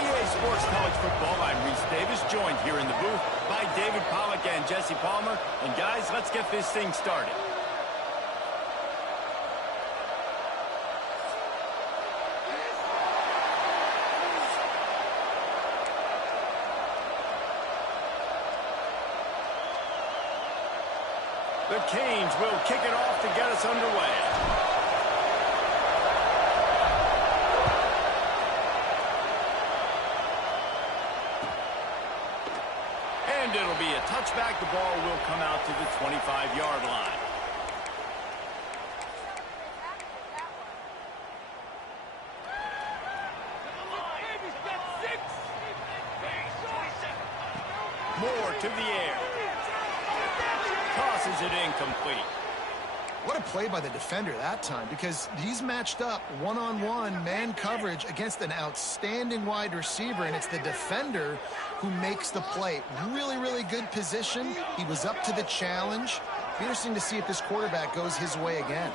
EA Sports College Football. I'm Reese Davis, joined here in the booth by David Pollack and Jesse Palmer. And guys, let's get this thing started. The Canes will kick it off to get us underway. And it'll be a touchback. The ball will come out to the 25-yard line. Moore to the air. Tosses it incomplete. What a play by the defender that time, because he's matched up one-on-one man coverage against an outstanding wide receiver, and it's the defender who makes the play. Really, really good position. He was up to the challenge. Be interesting to see if this quarterback goes his way again.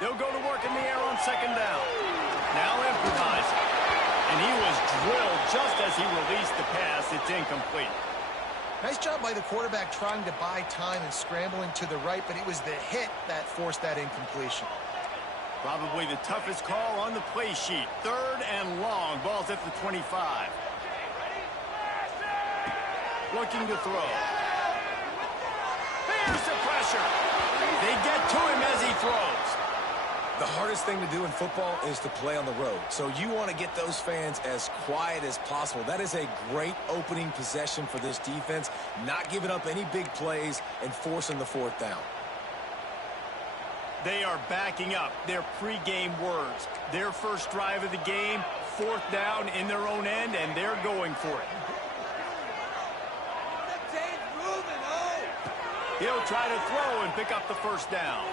They'll go to work in the air on second down. Now improvising. And he was drilled just as he released the pass. It's incomplete. Nice job by the quarterback trying to buy time and scrambling to the right, but it was the hit that forced that incompletion. Probably the toughest call on the play sheet. Third and long. Ball's at the 25. Looking to throw. Here's the pressure. They get to him as he throws. The hardest thing to do in football is to play on the road. So you want to get those fans as quiet as possible. That is a great opening possession for this defense, not giving up any big plays and forcing the fourth down. They are backing up their pregame words. Their first drive of the game, fourth down in their own end, and they're going for it. He'll try to throw and pick up the first down.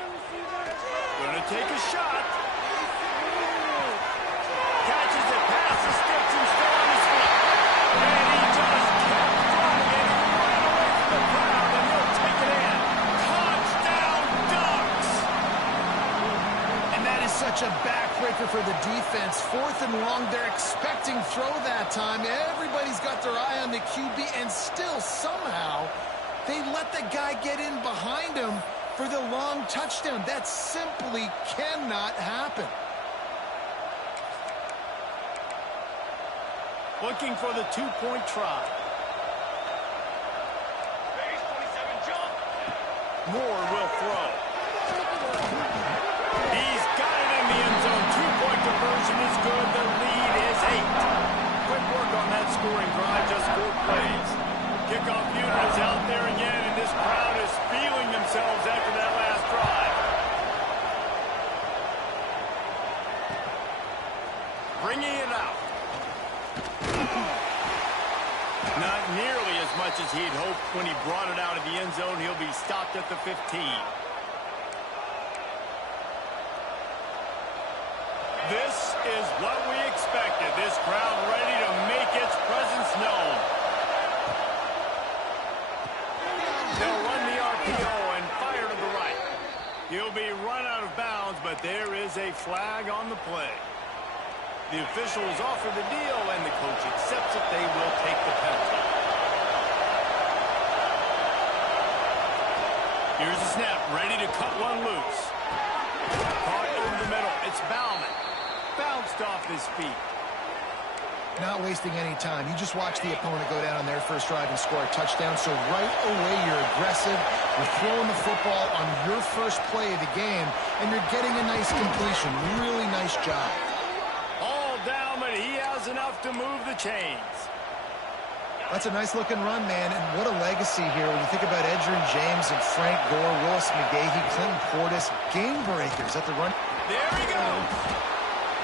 Gonna take a shot. Catches it, passes, steps, and still on his feet. And he just kept throwing it. He ran away from the crowd, and he'll take it in. Touchdown, Ducks! And that is such a backbreaker for the defense. Fourth and long, they're expecting throw that time. Everybody's got their eye on the QB, and still somehow they let the guy get in behind him for the long touchdown. That simply cannot happen. Looking for the two-point try. Moore will throw. He's got it in the end zone. Two-point conversion is good. The lead is 8. Quick work on that scoring drive, just 4 plays. Kickoff unit is out there again, and this crowd is feeling themselves after that last drive. Bringing it out. Not nearly as much as he'd hoped when he brought it out of the end zone. He'll be stopped at the 15. This is what we expected. This crowd ready to make its presence known. They'll run the RPO and fire to the right. He'll be run out of bounds, but there is a flag on the play. The officials offer the deal, and the coach accepts it. They will take the penalty. Here's the snap, ready to cut one loose. Caught over the middle. It's Bauman. Bounced off his feet. Not wasting any time. You just watch the opponent go down on their first drive and score a touchdown. So right away, you're aggressive. You're throwing the football on your first play of the game, and you're getting a nice completion. Really nice job. All down, but he has enough to move the chains. That's a nice-looking run, man, and what a legacy here. When you think about Edgerrin James and Frank Gore, Willis McGahee, Clinton Portis, game breakers at the run. There he goes.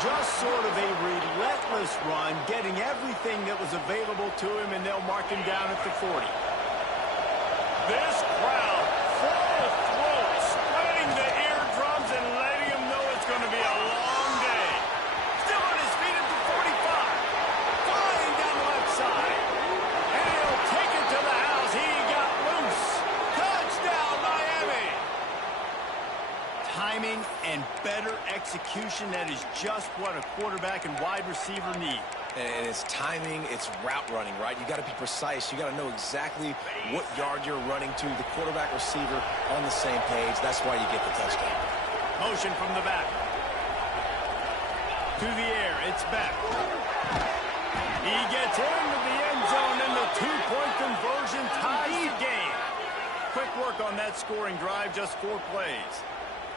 Just sort of a relentless run, getting everything that was available to him, and they'll mark him down at the 40. This crowd, full throat, spreading the eardrums and letting him know it's going to be a long day. Still on his feet at the 45. Flying down the left side. And he'll take it to the house. He got loose. Touchdown, Miami. Timing and better execution. That is just what a quarterback and wide receiver need. And it's timing, it's route running, right? You got to be precise. You got to know exactly what yard you're running to. The quarterback receiver on the same page. That's why you get the touchdown. Motion from the back. To the air, it's back. He gets into the end zone, and the two-point conversion ties the game. Quick work on that scoring drive, just 4 plays.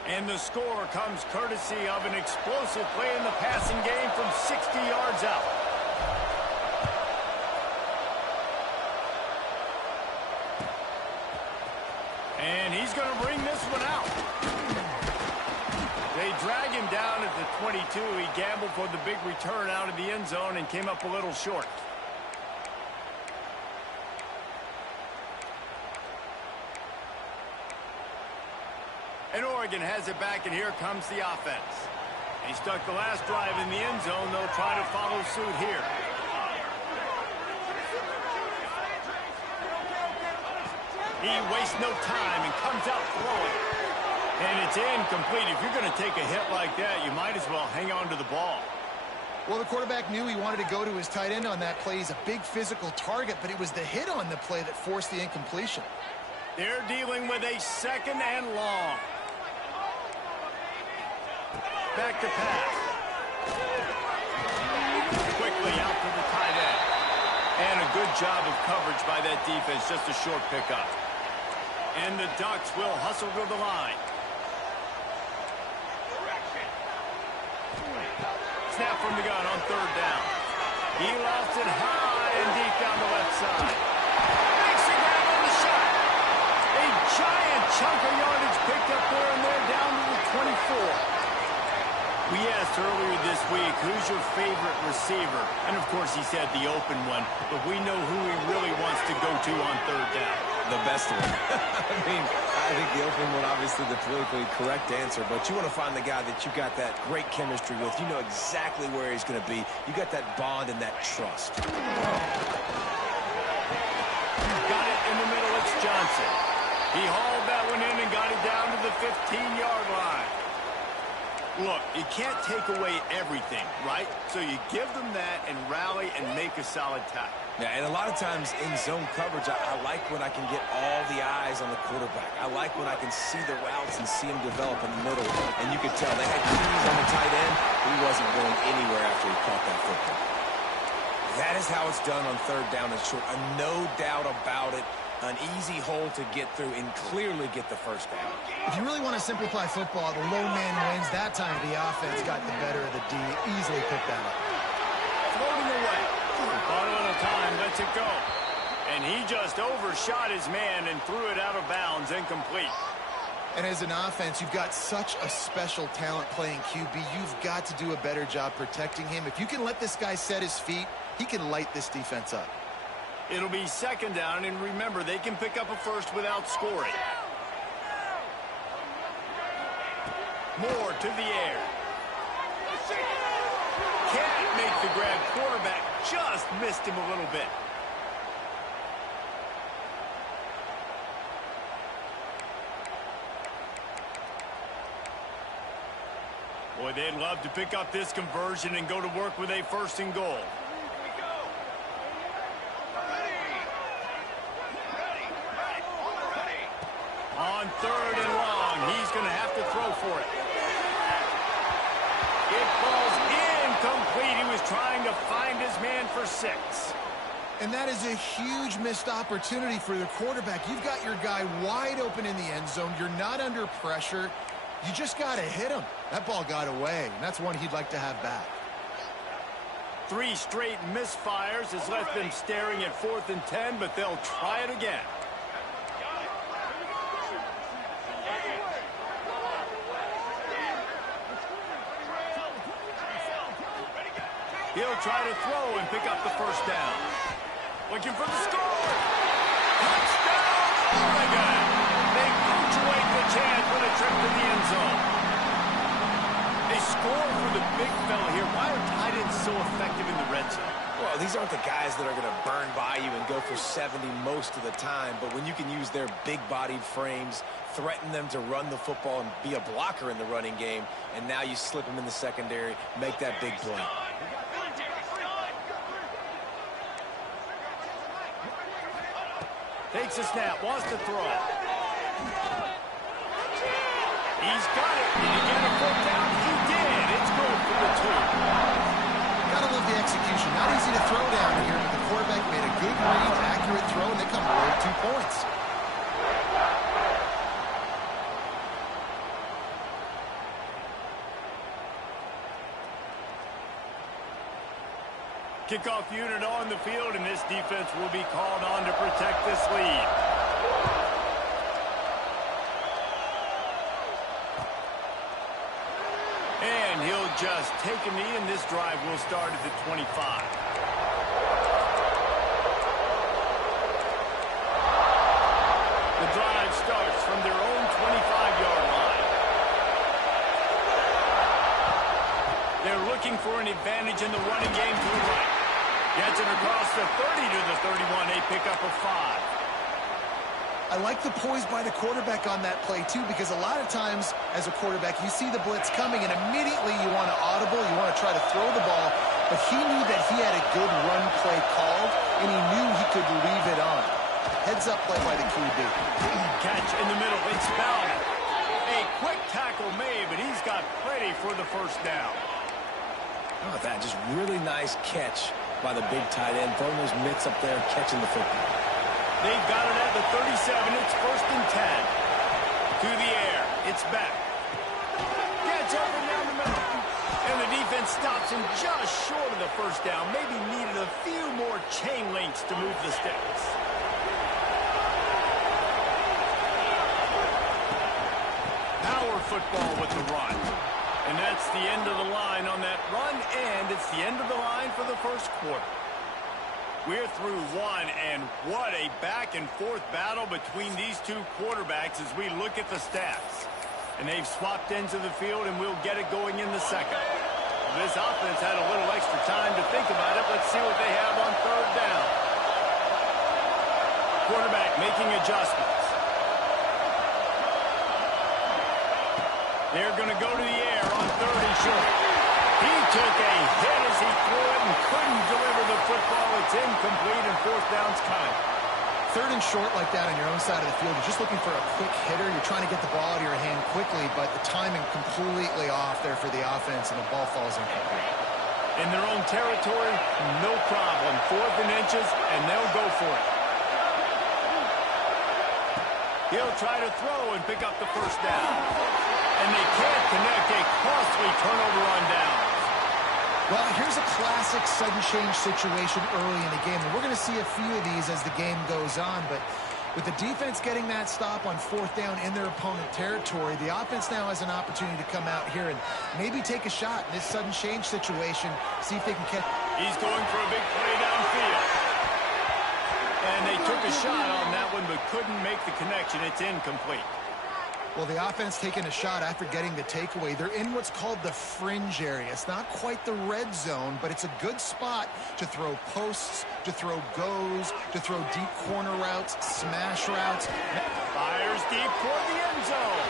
And the score comes courtesy of an explosive play in the passing game from 60 yards out. And he's going to bring this one out. They drag him down at the 22. He gambled for the big return out of the end zone and came up a little short. And Oregon has it back, and here comes the offense. He stuck the last drive in the end zone. They'll try to follow suit here. He wastes no time and comes out throwing. And it's incomplete. If you're going to take a hit like that, you might as well hang on to the ball. Well, the quarterback knew he wanted to go to his tight end on that play. He's a big physical target, but it was the hit on the play that forced the incompletion. They're dealing with a second and long. Back to pass. Quickly out to the tight end. And a good job of coverage by that defense, just a short pickup. And the Ducks will hustle to the line. Snap from the gun on third down. He lost it high and deep down the left side. Makes the grab on the shot. A giant chunk of yardage picked up there, and they're down to the 24. We asked earlier this week, who's your favorite receiver? And, of course, he said the open one, but we know who he really wants to go to on third down. The best one. I think the open one, obviously the politically correct answer, but you want to find the guy that you got that great chemistry with. You know exactly where he's going to be. You got that bond and that trust. Got it in the middle. It's Johnson. He hauled that one in and got it down to the 15-yard line. Look, you can't take away everything, right? So you give them that and rally and make a solid tackle. Yeah, and a lot of times in zone coverage, I like when I can get all the eyes on the quarterback. I like when I can see the routes and see him develop in the middle. And you could tell they had keys on the tight end. He wasn't going anywhere after he caught that football. That is how it's done on third down and short. No doubt about it. An easy hole to get through and clearly get the first down. If you really want to simplify football, the low man wins. That time the offense got the better of the D. Easily picked that up. Floating away. Bought a little time, lets it go. And he just overshot his man and threw it out of bounds, incomplete. And as an offense, you've got such a special talent playing QB. You've got to do a better job protecting him. If you can let this guy set his feet, he can light this defense up. It'll be second down, and remember, they can pick up a first without scoring. Moore to the air. Can't make the grab. Quarterback just missed him a little bit. Boy, they'd love to pick up this conversion and go to work with a first and goal. On third and long, he's going to have to throw for it. It falls incomplete. He was trying to find his man for 6. And that is a huge missed opportunity for the quarterback. You've got your guy wide open in the end zone. You're not under pressure. You just got to hit him. That ball got away, and that's one he'd like to have back. 3 straight misfires has left them staring at 4th and 10, but they'll try it again. He'll try to throw and pick up the first down. Looking for the score. Touchdown, Oregon. They punctuate the chance with a trip to the end zone. They score for the big fella here. Why are tight ends so effective in the red zone? Well, these aren't the guys that are going to burn by you and go for 70 most of the time, but when you can use their big-bodied frames, threaten them to run the football and be a blocker in the running game, and now you slip them in the secondary, make that big play. Takes a snap, wants to throw. He's got it. Did he get a foot down? He did. It's good for the 2. Gotta love the execution. Not easy to throw down here, but the quarterback made a good read, accurate throw, and they come away with 2 points. Kickoff unit on the field, and this defense will be called on to protect this lead. And he'll just take a knee, and this drive will start at the 25. The drive starts from their own 25-yard line. They're looking for an advantage in the running game to the right. Gets it across the 30 to the 31. They pick up a 5. I like the poise by the quarterback on that play, too, because a lot of times as a quarterback, you see the blitz coming, and immediately you want to audible, you want to try to throw the ball, but he knew that he had a good run play called, and he knew he could leave it on. Heads-up play by the QB. Catch in the middle. It's Bowden. A quick tackle made, but he's got plenty for the first down. How about that? Just really nice catch by the big tight end, throwing those mitts up there, catching the football. They've got it at the 37. It's 1st and 10. To the air. It's back. Gets up and down the middle. And the defense stops him just short of the first down. Maybe needed a few more chain links to move the sticks. Power football with the run. And that's the end of the line on that run, and it's the end of the line for the first quarter. We're through 1, and what a back-and-forth battle between these 2 quarterbacks as we look at the stats. And they've swapped ends of the field, and we'll get it going in the second. This offense had a little extra time to think about it. Let's see what they have on 3rd down. Quarterback making adjustments. They're going to go to the air on 3rd and short. He took a hit as he threw it and couldn't deliver the football. It's incomplete, and 4th down's coming. 3rd and short like that on your own side of the field, you're just looking for a quick hitter. You're trying to get the ball out of your hand quickly, but the timing completely off there for the offense, and the ball falls incomplete. In their own territory, no problem. 4th and inches, and they'll go for it. He'll try to throw and pick up the first down. And they can't connect. A costly turnover on downs. Well, here's a classic sudden change situation early in the game. And we're going to see a few of these as the game goes on. But with the defense getting that stop on 4th down in their opponent territory, the offense now has an opportunity to come out here and maybe take a shot in this sudden change situation, see if they can catch. He's going for a big play downfield. And they took a shot on that one but couldn't make the connection. It's incomplete. Well, the offense taking a shot after getting the takeaway. They're in what's called the fringe area. It's not quite the red zone, but it's a good spot to throw posts, to throw goes, to throw deep corner routes, smash routes. Fires deep toward the end zone.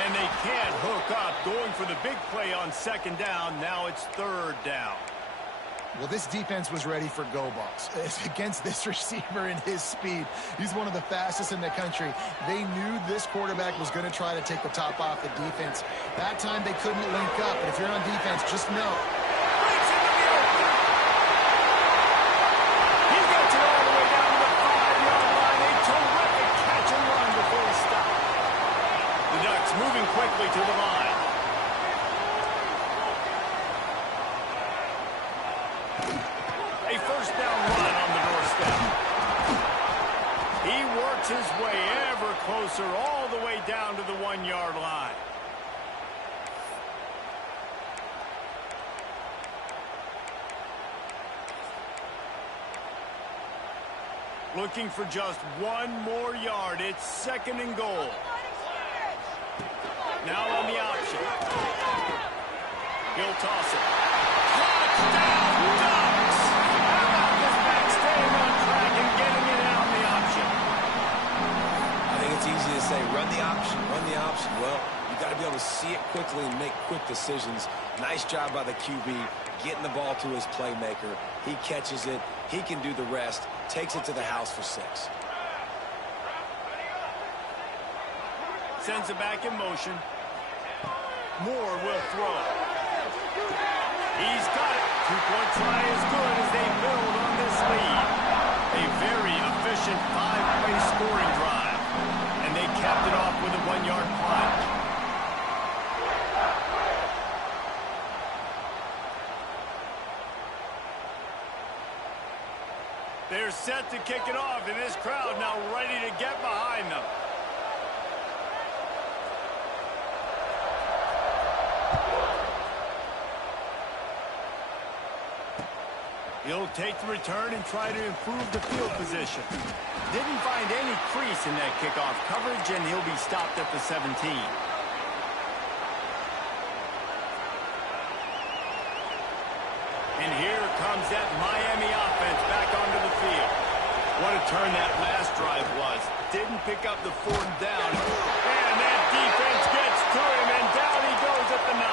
And they can't hook up. Going for the big play on 2nd down. Now it's 3rd down. Well, this defense was ready for go balls. It's against this receiver and his speed. He's one of the fastest in the country. They knew this quarterback was going to try to take the top off the defense. That time they couldn't link up. And if you're on defense, just know. He gets it all the way down to the 5-yard line. A terrific catch and run before he stopped. The Ducks moving quickly to the line. A 1st down run on the doorstep. He works his way ever closer all the way down to the 1-yard line. Looking for just 1 more yard. It's 2nd and goal. Now on the option. He'll toss it. Touchdown! Run the option, run the option. Well, you got to be able to see it quickly and make quick decisions. Nice job by the QB, getting the ball to his playmaker. He catches it. He can do the rest. Takes it to the house for 6. Sends it back in motion. Moore will throw. He's got it. 2-point try is good as they build on this lead. A very efficient 5-play scoring drive. And they capped it off with a 1-yard plunge. They're set to kick it off, and this crowd now ready to get behind them. He'll take the return and try to improve the field position. Didn't find any crease in that kickoff coverage, and he'll be stopped at the 17. And here comes that Miami offense back onto the field. What a turn that last drive was. Didn't pick up the 4th down. And that defense gets to him, and down he goes at the 9.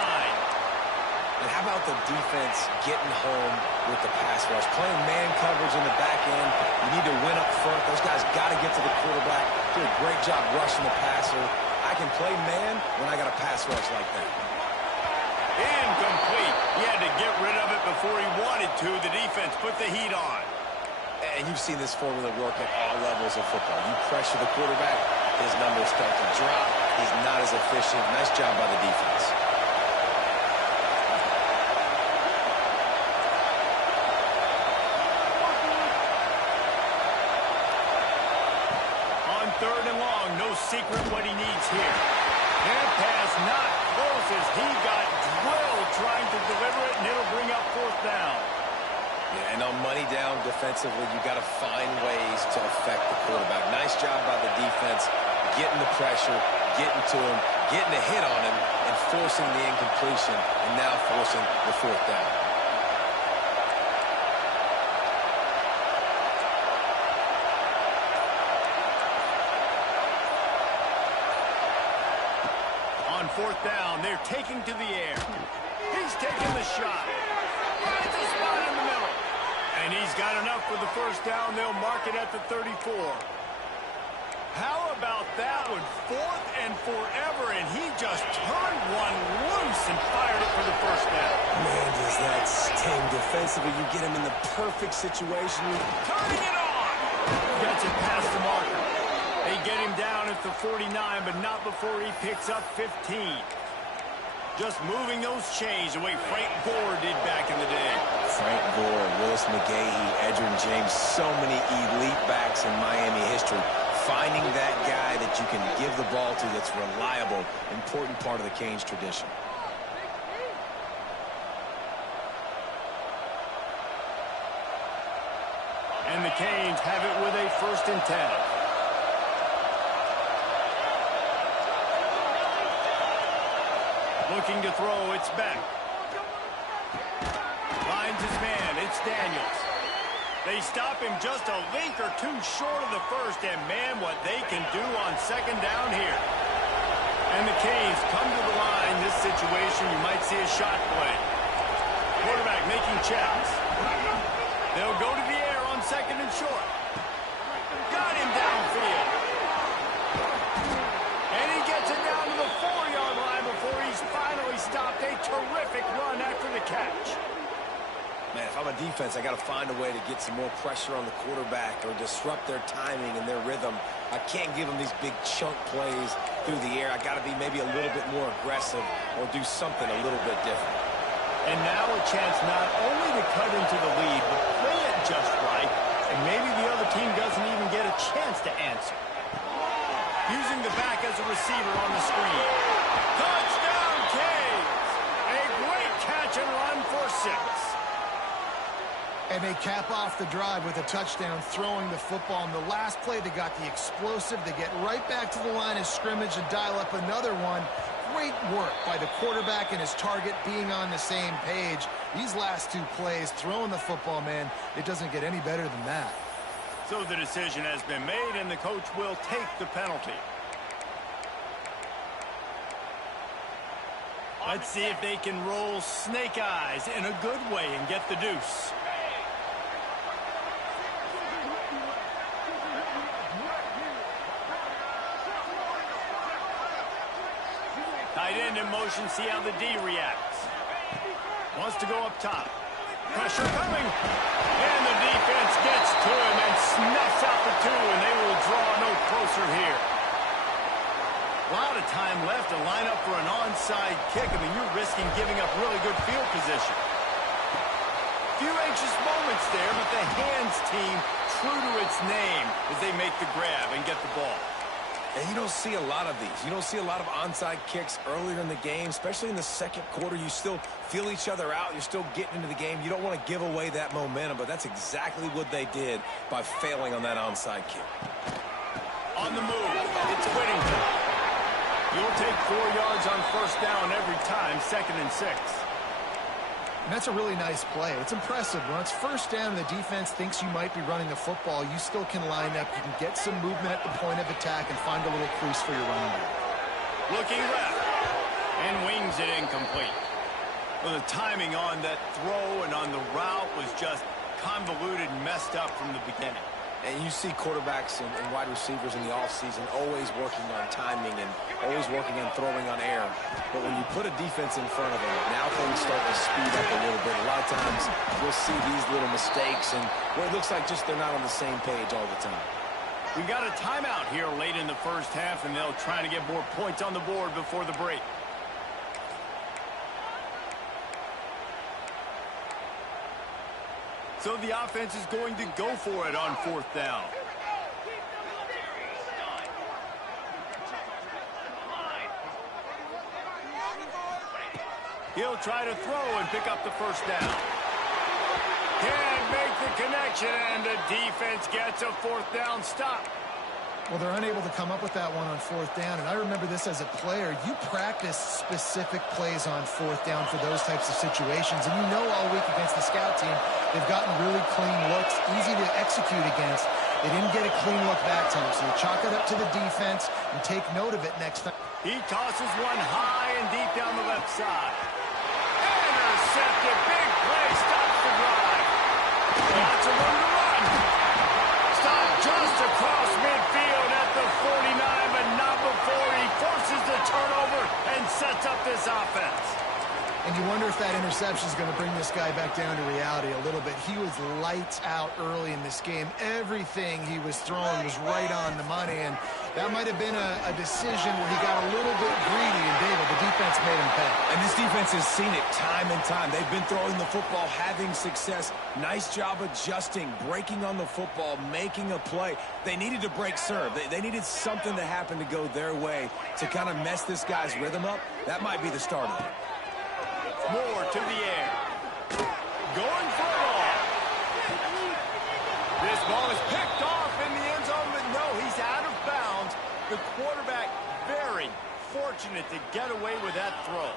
And how about the defense getting home with the pass rush? Playing man coverage in the back end. You need to win up front. Those guys got to get to the quarterback. Do a great job rushing the passer. I can play man when I got a pass rush like that. Incomplete. He had to get rid of it before he wanted to. The defense put the heat on. And you've seen this formula work at all levels of football. You pressure the quarterback, his numbers start to drop. He's not as efficient. Nice job by the defense. On 3rd and long, no secret what he needs here. That pass not close as he got drilled trying to deliver it, and it'll bring up 4th down. Yeah, and on money down defensively, you got to find ways to affect the quarterback. Nice job by the defense, getting the pressure, getting to him, getting a hit on him, and forcing the incompletion, and now forcing the 4th down. On 4th down, they're taking to the air. He's taking the shot. Finds a spot in the middle. And he's got enough for the 1st down. They'll mark it at the 34. How about that one? 4th and forever, and he just turned one loose and fired it for the 1st down. Man, does that sting defensively. You get him in the perfect situation. Turning it on. Gets it past the marker. They get him down at the 49, but not before he picks up 15. Just moving those chains the way Frank Gore did back in the day. Frank Gore, Willis McGahee, Edgerrin James, so many elite backs in Miami history. Finding that guy that you can give the ball to that's reliable, important part of the Canes tradition. And the Canes have it with a 1st and 10. Looking to throw, it's Beck. Finds his man, it's Daniels. They stop him just a link or two short of the 1st, and man, what they can do on 2nd down here. And the Canes come to the line. This situation, you might see a shot play. Quarterback making checks. They'll go to the air on 2nd and short. Got him downfield. And he gets it down to the 4-yard line before he's finally stopped. A terrific run after the catch. Man, if I'm a defense, I got to find a way to get some more pressure on the quarterback or disrupt their timing and their rhythm. I can't give them these big chunk plays through the air. I got to be maybe a little bit more aggressive or do something a little bit different. And now a chance not only to cut into the lead, but play it just right, and maybe the other team doesn't even get a chance to answer. Using the back as a receiver on the screen. Touchdown, Canes! A great catch and run for 6. And they cap off the drive with a touchdown, throwing the football. In the last play, they got the explosive. They get right back to the line of scrimmage and dial up another one. Great work by the quarterback and his target being on the same page. These last 2 plays, throwing the football, man, it doesn't get any better than that. So the decision has been made, and the coach will take the penalty. Let's see if they can roll snake eyes in a good way and get the deuce. Tight end in motion, see how the D reacts. Wants to go up top. Pressure coming. And the defense gets to him and snuffs out the 2, and they will draw no closer here. A lot of time left to line up for an onside kick. I mean, you're risking giving up really good field position. Few anxious moments there, but the hands team true to its name as they make the grab and get the ball. And you don't see a lot of these. You don't see a lot of onside kicks earlier in the game, especially in the second quarter. You still feel each other out. You're still getting into the game. You don't want to give away that momentum, but that's exactly what they did by failing on that onside kick. On the move, it's Whittington. You'll take 4 yards on first down every time, 2nd and 6. And that's a really nice play. It's impressive. When it's first down and the defense thinks you might be running the football, you still can line up. You can get some movement at the point of attack and find a little crease for your running back. Looking left and wings it incomplete. Well, the timing on that throw and on the route was just convoluted and messed up from the beginning. And you see quarterbacks and wide receivers in the offseason always working on timing and always working on throwing on air. But when you put a defense in front of them, now things start to speed up a little bit. A lot of times you'll see these little mistakes and where it looks like just they're not on the same page all the time. We got a timeout here late in the first half, and they'll try to get more points on the board before the break. So the offense is going to go for it on 4th down. He'll try to throw and pick up the first down. Can't make the connection, and the defense gets a 4th down stop. Well, they're unable to come up with that one on 4th down, and I remember this as a player. You practice specific plays on 4th down for those types of situations, and you know all week against the scout team, they've gotten really clean looks, easy to execute against. They didn't get a clean look that time, so you chalk it up to the defense and take note of it next time. He tosses one high and deep down the left side. Intercepted, big play, stops the drive. Lots of room to run. Stop just across midfield at the 49, but not before he forces the turnover and sets up this offense. And you wonder if that interception is going to bring this guy back down to reality a little bit. He was lights out early in this game. Everything he was throwing was right on the money, and that might have been a decision where he got a little bit greedy, and David, the defense made him pay. And this defense has seen it time and time. They've been throwing the football, having success. Nice job adjusting, breaking on the football, making a play. They needed to break serve. They needed something to happen to go their way to kind of mess this guy's rhythm up. That might be the start of it. Moore to the air. Going for it all. This ball is picked off in the end zone, but no, he's out of bounds. The quarterback very fortunate to get away with that throw.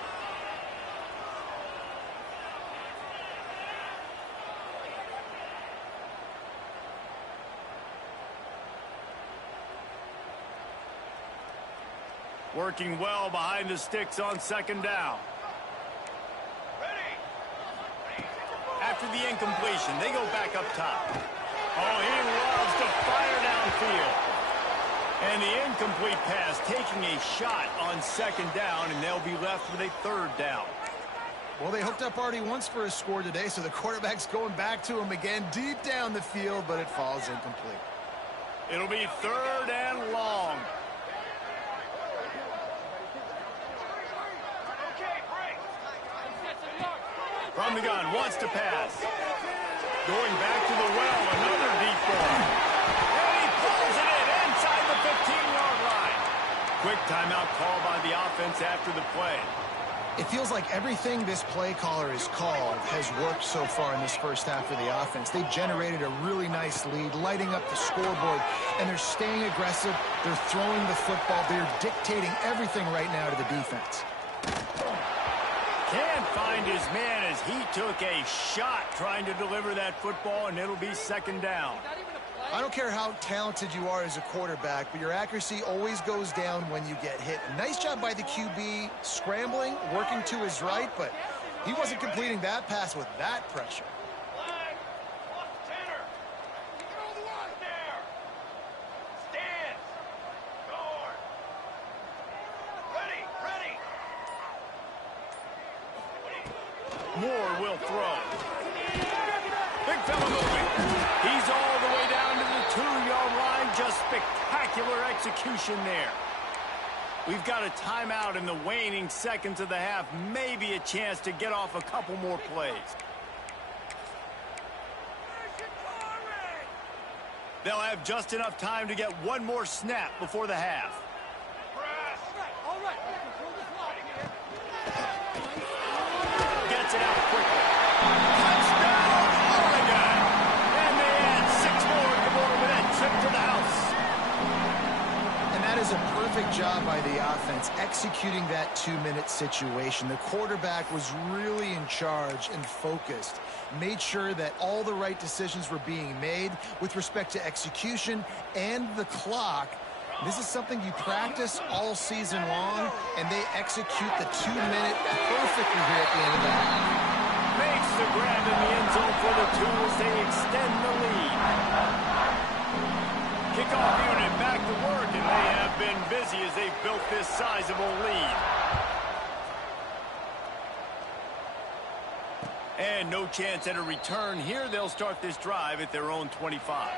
Working well behind the sticks on 2nd down. After the incompletion, they go back up top. Oh, he loves to fire downfield. And the incomplete pass taking a shot on 2nd down, and they'll be left with a 3rd down. Well, they hooked up already once for a score today, so the quarterback's going back to him again deep down the field, but it falls incomplete. It'll be 3rd and long. From the gun, wants to pass. Going back to the well, another deep ball. And he pulls it in inside the 15-yard line. Quick timeout call by the offense after the play. It feels like everything this play caller has called has worked so far in this first half of the offense. They've generated a really nice lead, lighting up the scoreboard, and they're staying aggressive. They're throwing the football. They're dictating everything right now to the defense. Can't find his man as he took a shot trying to deliver that football, and it'll be 2nd down. I don't care how talented you are as a quarterback, but your accuracy always goes down when you get hit. Nice job by the QB scrambling, working to his right, but he wasn't completing that pass with that pressure. Moore will throw. Big fella moving. He's all the way down to the 2-yard line. Just spectacular execution there. We've got a timeout in the waning seconds of the half. Maybe a chance to get off a couple more plays. They'll have just enough time to get one more snap before the half. Gets it out quickly. Touchdown, Oregon! And they add 6 more to the board with that trip to the house. And that is a perfect job by the offense, executing that 2-minute situation. The quarterback was really in charge and focused. Made sure that all the right decisions were being made with respect to execution and the clock. This is something you practice all season long, and they execute the 2-minute perfectly here at the end of the half. Makes the grab in the end zone for the 2 as they extend the lead. Kickoff unit back to work, and they have been busy as they've built this sizable lead. And no chance at a return here. They'll start this drive at their own 25.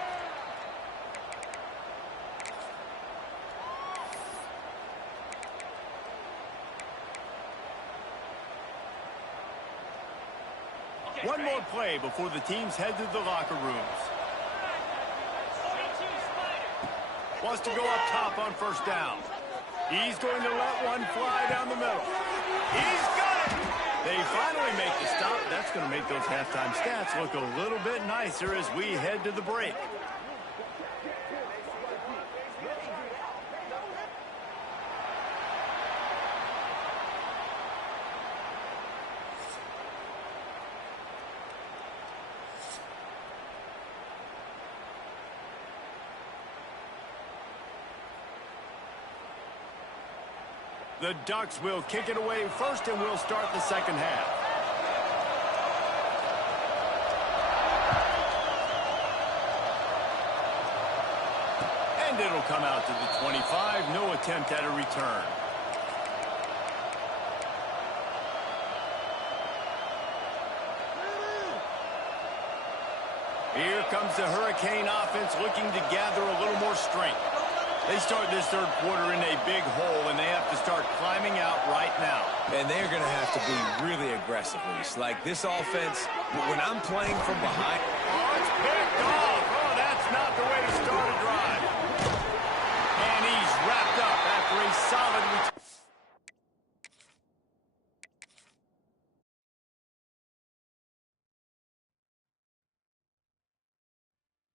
One more play before the teams head to the locker rooms. Wants to go up top on first down. He's going to let one fly down the middle. He's got it! They finally make the stop. That's going to make those halftime stats look a little bit nicer as we head to the break. The Ducks will kick it away first, and we'll start the second half. And it'll come out to the 25. No attempt at a return. Here comes the Hurricane offense looking to gather a little more strength. They start this third quarter in a big hole, and they have to start climbing out right now. And they're going to have to be really aggressive, Reese. Like this offense, when I'm playing from behind. Oh, it's picked off. Oh, that's not the way to start a drive.